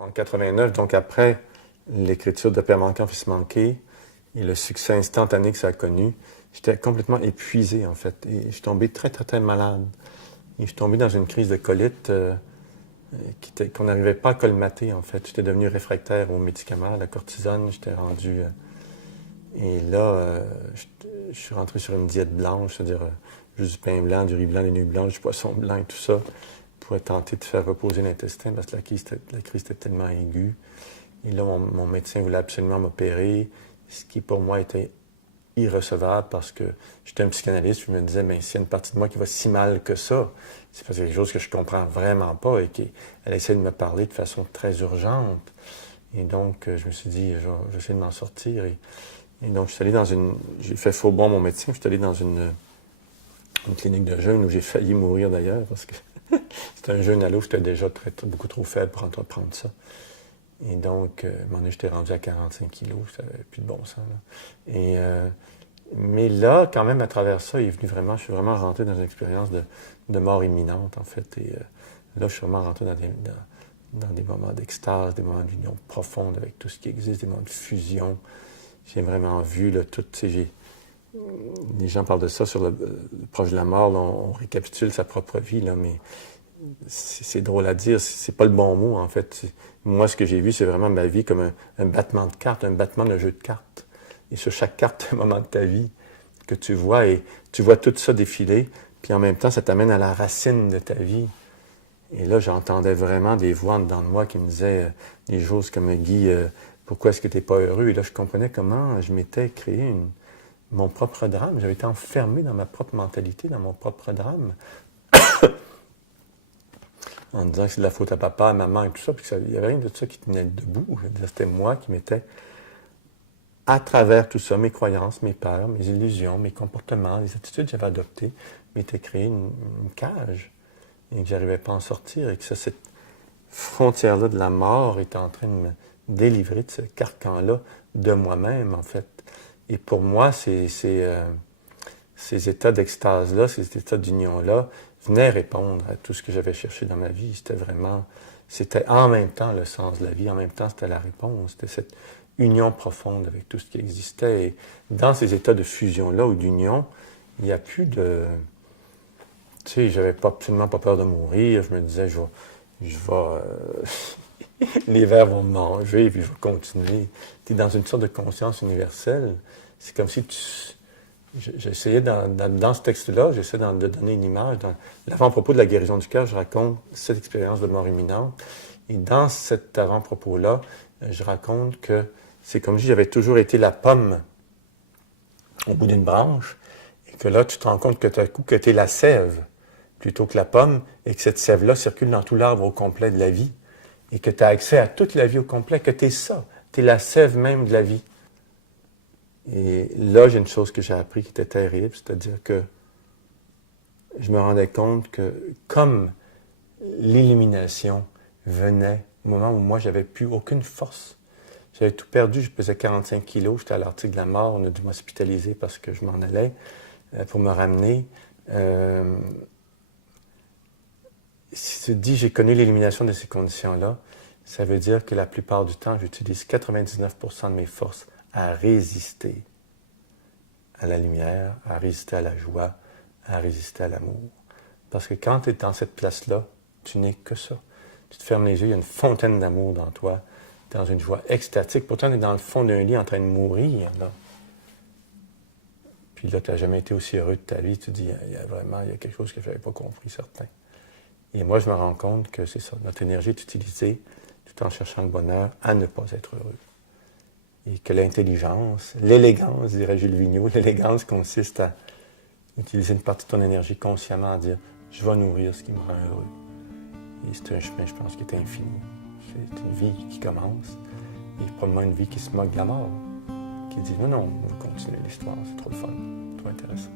En 89, donc après l'écriture de Père manquant, fils manqué et le succès instantané que ça a connu, j'étais complètement épuisé en fait. Et je suis tombé très, très, très malade. Et je suis tombé dans une crise de colite qu'on n'arrivait pas à colmater en fait. J'étais devenu réfractaire aux médicaments, à la cortisone. J'étais rendu... et là, je suis rentré sur une diète blanche, c'est-à-dire juste du pain blanc, du riz blanc, des nouilles blanches, du poisson blanc et tout ça, pour tenter de faire reposer l'intestin parce que la crise était tellement aiguë. Et là, mon médecin voulait absolument m'opérer, ce qui pour moi était irrecevable parce que j'étais un psychanalyste. Je me disais, mais s'il y a une partie de moi qui va si mal que ça, c'est parce que c'est quelque chose que je comprends vraiment pas et qu'elle essaie de me parler de façon très urgente. Et donc, je me suis dit, je vais essayer de m'en sortir. Et donc, je suis allé j'ai fait faux bon à mon médecin, je suis allé dans une clinique de jeûne où j'ai failli mourir d'ailleurs parce que c'était un jeûne à l'eau, j'étais déjà beaucoup trop faible pour entreprendre ça. Et donc, à un moment donné, j'étais rendu à 45 kilos, ça n'avait plus de bon sens. Là. Mais là, quand même, à travers ça, je suis vraiment rentré dans une expérience de mort imminente, en fait. Et là, je suis vraiment rentré dans des moments d'extase, des moments d'union profonde avec tout ce qui existe, des moments de fusion. J'ai vraiment vu, là, les gens parlent de ça sur le proche de la mort, là, on récapitule sa propre vie, là, mais c'est drôle à dire, c'est pas le bon mot, en fait. Moi, ce que j'ai vu, c'est vraiment ma vie comme un battement de cartes, un battement de jeu de cartes. Et sur chaque carte, un moment de ta vie que tu vois, et tu vois tout ça défiler, puis en même temps, ça t'amène à la racine de ta vie. Et là, j'entendais vraiment des voix en dedans de moi qui me disaient des choses comme « Guy, pourquoi est-ce que tu n'es pas heureux? » Et là, je comprenais comment je m'étais créé mon propre drame. J'avais été enfermé dans ma propre mentalité, dans mon propre drame. En disant que c'est de la faute à papa, à maman et tout ça, puis il n'y avait rien de ça qui tenait debout. Je disais, c'était moi qui m'étais, à travers tout ça, mes croyances, mes peurs, mes illusions, mes comportements, les attitudes que j'avais adoptées, m'étais créé une cage et que j'arrivais pas à en sortir et que cette frontière-là de la mort était en train de me délivrer de ce carcan-là de moi-même, en fait. Et pour moi, ces états d'extase-là, ces états d'union-là, venaient répondre à tout ce que j'avais cherché dans ma vie. C'était en même temps le sens de la vie, en même temps c'était la réponse. C'était cette union profonde avec tout ce qui existait. Et dans ces états de fusion-là ou d'union, il n'y a plus de... Tu sais, j'avais absolument pas peur de mourir. Je me disais, les vers vont me manger, puis je vais continuer. Tu es dans une sorte de conscience universelle. C'est comme si j'essayais, dans ce texte-là, j'essaie de donner une image. Dans l'avant-propos de la guérison du cœur, je raconte cette expérience de mort imminente. Et dans cet avant-propos-là, je raconte que c'est comme si j'avais toujours été la pomme au bout d'une branche, et que là, tu te rends compte que tout à coup, que tu es la sève plutôt que la pomme, et que cette sève-là circule dans tout l'arbre au complet de la vie, et que tu as accès à toute la vie au complet, que tu es ça, tu es la sève même de la vie. Et là, j'ai une chose que j'ai appris qui était terrible, c'est-à-dire que je me rendais compte que comme l'illumination venait au moment où moi, j'avais plus aucune force, j'avais tout perdu, je pesais 45 kilos, j'étais à l'article de la mort, on a dû m'hospitaliser parce que je m'en allais pour me ramener. Si tu te dis, j'ai connu l'élimination de ces conditions-là, ça veut dire que la plupart du temps, j'utilise 99% de mes forces à résister à la lumière, à résister à la joie, à résister à l'amour. Parce que quand tu es dans cette place-là, tu n'es que ça. Tu te fermes les yeux, il y a une fontaine d'amour dans toi, dans une joie extatique. Pourtant, tu es dans le fond d'un lit en train de mourir, là. Puis là, tu n'as jamais été aussi heureux de ta vie. Tu te dis, il y a quelque chose que je n'avais pas compris, certain. Et moi, je me rends compte que c'est ça. Notre énergie est utilisée tout en cherchant le bonheur à ne pas être heureux. Et que l'intelligence, l'élégance, dirait Jules Vigneault, l'élégance consiste à utiliser une partie de ton énergie consciemment, à dire « je vais nourrir ce qui me rend heureux ». Et c'est un chemin, je pense, qui est infini. C'est une vie qui commence, et probablement une vie qui se moque de la mort, qui dit « non, on va continuer l'histoire, c'est trop le fun, trop intéressant ».